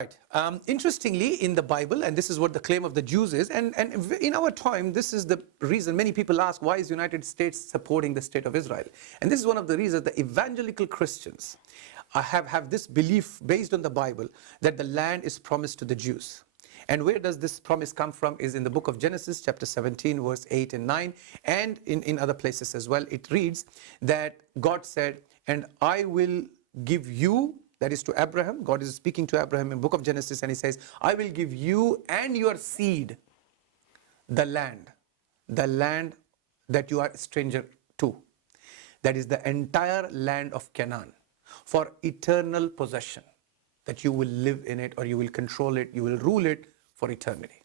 Right. Interestingly, in the Bible, and this is what the claim of the Jews is, and in our time, this is the reason many people ask, why is United States supporting the state of Israel? And this is one of the reasons the evangelical Christians have this belief based on the Bible that the land is promised to the Jews. And where does this promise come from is in the book of Genesis, chapter 17, verse 8 and 9, and in other places as well. It reads that God said, and I will give you, that is to Abraham. God is speaking to Abraham in the book of Genesis, and he says, I will give you and your seed the land that you are a stranger to. That is the entire land of Canaan for eternal possession, that you will live in it or you will control it, you will rule it for eternity.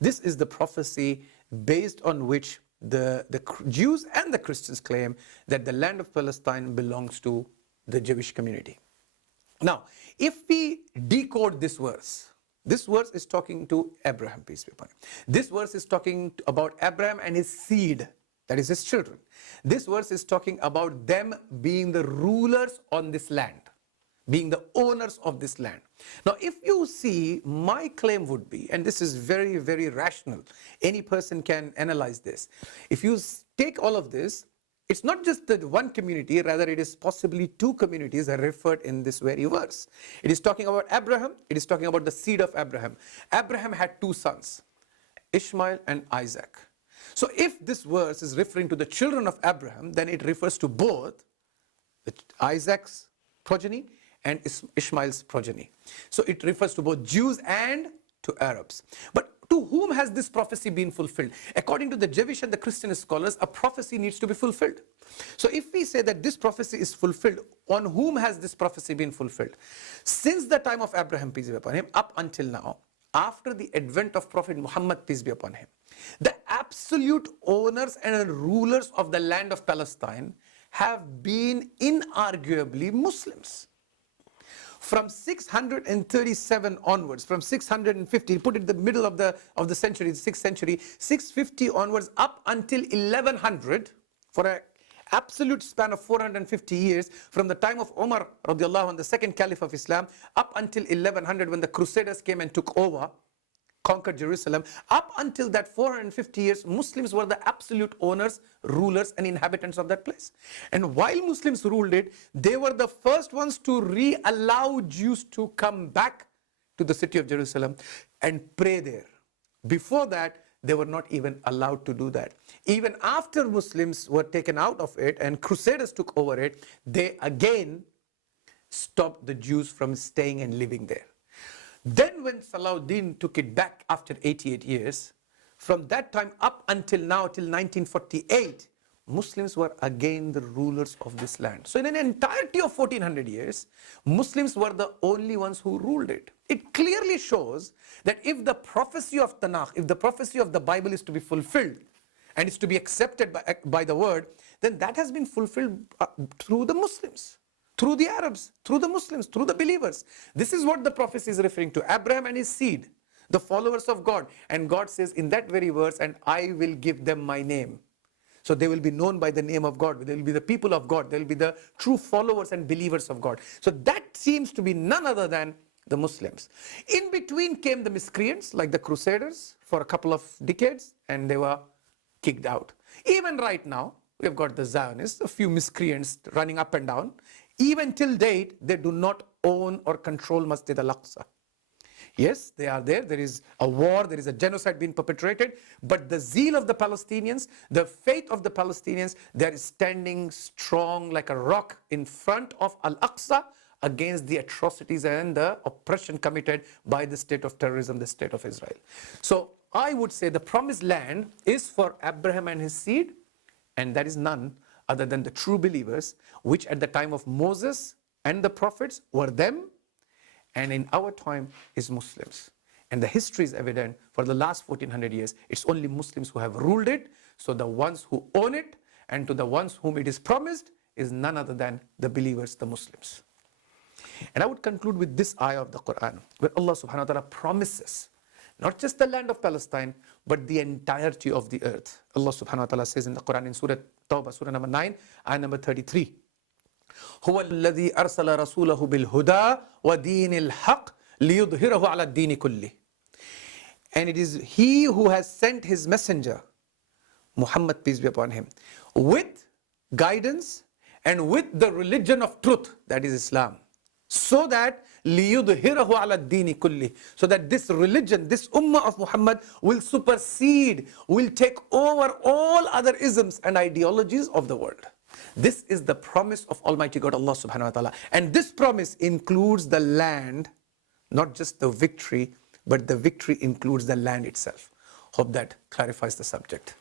This is the prophecy based on which the Jews and the Christians claim that the land of Palestine belongs to the Jewish community. Now, if we decode this verse is talking to Abraham, peace be upon him. This verse is talking about Abraham and his seed, that is his children. This verse is talking about them being the rulers on this land, being the owners of this land. Now, if you see, my claim would be, and this is very, very rational, any person can analyze this. If you take all of this, it's not just the one community, rather it is possibly two communities that are referred in this very verse. It is talking about Abraham, it is talking about the seed of Abraham. Abraham had two sons, Ishmael and Isaac. So if this verse is referring to the children of Abraham, then it refers to both Isaac's progeny and Ishmael's progeny. So it refers to both Jews and to Arabs. But to whom has this prophecy been fulfilled? According to the Jewish and the Christian scholars, a prophecy needs to be fulfilled. So if we say that this prophecy is fulfilled, on whom has this prophecy been fulfilled? Since the time of Abraham, peace be upon him, up until now, after the advent of Prophet Muhammad, peace be upon him, the absolute owners and rulers of the land of Palestine have been inarguably Muslims. From 637 onwards, from 650, put it in the middle of the century, the 6th century, 650 onwards up until 1100, for an absolute span of 450 years, from the time of Umar radiallahu anh, the second caliph of Islam, up until 1100 when the Crusaders came and took over, conquered Jerusalem. Up until that 450 years, Muslims were the absolute owners, rulers and inhabitants of that place. And while Muslims ruled it, they were the first ones to allow Jews to come back to the city of Jerusalem and pray there. Before that, they were not even allowed to do that. Even after Muslims were taken out of it and Crusaders took over it, they again stopped the Jews from staying and living there. Then when Salahuddin took it back after 88 years, from that time up until now, till 1948, Muslims were again the rulers of this land. So in an entirety of 1400 years, Muslims were the only ones who ruled it. It clearly shows that if the prophecy of Tanakh, if the prophecy of the Bible is to be fulfilled, and is to be accepted by the word, then that has been fulfilled through the Muslims, through the Arabs, through the Muslims, through the believers. This is what the prophecy is referring to. Abraham and his seed, the followers of God. And God says in that very verse, and I will give them my name. So they will be known by the name of God. They will be the people of God. They will be the true followers and believers of God. So that seems to be none other than the Muslims. In between came the miscreants, like the Crusaders, for a couple of decades, and they were kicked out. Even right now, we have got the Zionists, a few miscreants running up and down. Even till date, they do not own or control Masjid al-Aqsa. Yes, they are there. There is a war, there is a genocide being perpetrated, but the zeal of the Palestinians, the faith of the Palestinians, they are standing strong like a rock in front of Al-Aqsa against the atrocities and the oppression committed by the state of terrorism, the state of Israel. So I would say the promised land is for Abraham and his seed, and that is none other than the true believers, which at the time of Moses and the prophets were them, and in our time is Muslims. And the history is evident for the last 1400 years. It's only Muslims who have ruled it. So the ones who own it and to the ones whom it is promised is none other than the believers, the Muslims. And I would conclude with this ayah of the Quran, where Allah subhanahu wa ta'ala promises not just the land of Palestine, but the entirety of the earth. Allah subhanahu wa ta'ala says in the Quran in Surah Tawbah, Surah number 9, ayah number 33. هو الذي أرسل رسوله بالهدى ودين الحق لِيُظْهِرَهُ عَلَى الدِّينِ كُلِّهِ. And it is He who has sent His messenger, Muhammad, peace be upon him, with guidance and with the religion of truth, that is Islam, so that لِيُظْهِرَهُ عَلَى الدِّينِ كُلِّهِ, so that this religion, this ummah of Muhammad will supersede, will take over all other isms and ideologies of the world. This is the promise of Almighty God Allah subhanahu wa ta'ala. And this promise includes the land, not just the victory, but the victory includes the land itself. Hope that clarifies the subject.